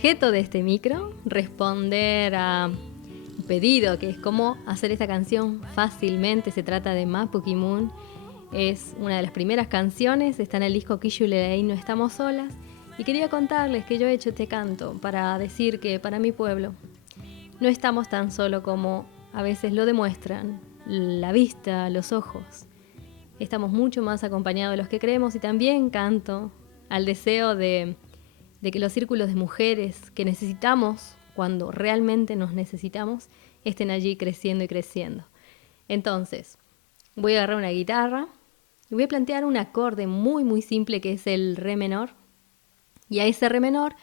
objeto de este micro, responder a un pedido que es cómo hacer esta canción fácilmente. Se trata de Mapu Kimun. Es una de las primeras canciones, está en el disco Kishulei, No Estamos Solas. Y quería contarles que yo he hecho este canto para decir que para mi pueblo no estamos tan solo como a veces lo demuestran la vista, los ojos. Estamos mucho más acompañados de los que creemos, y también canto al deseo de que los círculos de mujeres que necesitamos, cuando realmente nos necesitamos, estén allí creciendo y creciendo. Entonces, voy a agarrar una guitarra y voy a plantear un acorde muy muy simple que es el re menor, y a ese re menor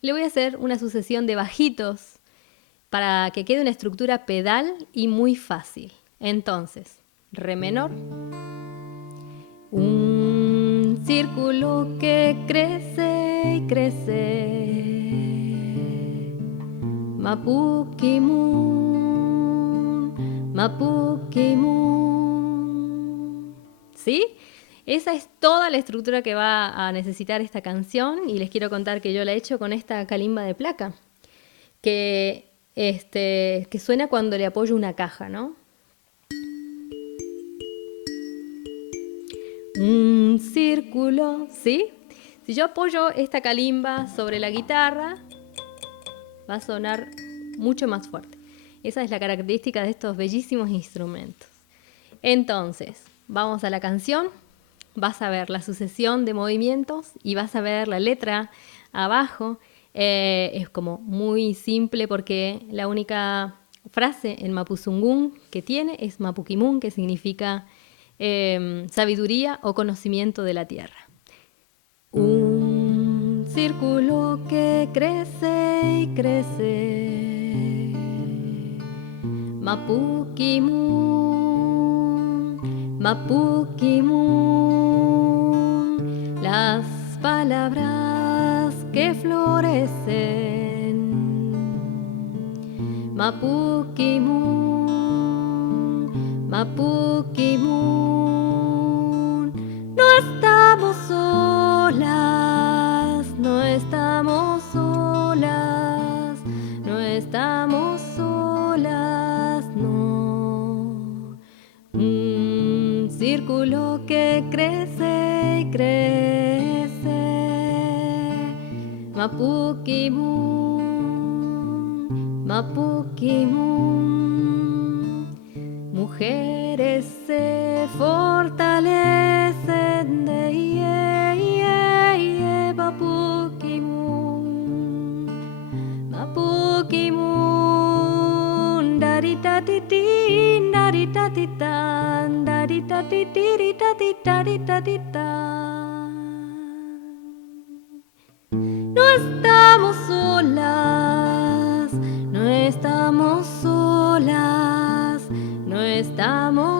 le voy a hacer una sucesión de bajitos para que quede una estructura pedal y muy fácil. Entonces, re menor, un círculo que crece y crece, Mapu Kimun, Mapu Kimun. ¿Sí? Esa es toda la estructura que va a necesitar esta canción, y les quiero contar que yo la he hecho con esta calimba de placa, que suena cuando le apoyo una caja, ¿no? Un círculo, ¿sí? Si yo apoyo esta calimba sobre la guitarra, va a sonar mucho más fuerte. Esa es la característica de estos bellísimos instrumentos. Entonces, vamos a la canción. Vas a ver la sucesión de movimientos y vas a ver la letra abajo. Es como muy simple porque la única frase en Mapuzungún que tiene es Mapu Kimun, que significa sabiduría o conocimiento de la tierra. Un círculo que crece y crece, Mapu Kimun, Mapu Kimun, las palabras que florecen, Mapu Kimun, Mapu Kimun. No estamos solas, no estamos solas, no estamos solas, no. Un círculo que crece y crece, Mapu Kimun, Mapu Kimun. Mujeres se fortalecen de Mapu Kimun, Mapu Kimun, darita titin, darita titan, darita titirita titarita titan. No estamos solas, no estamos solas, no estamos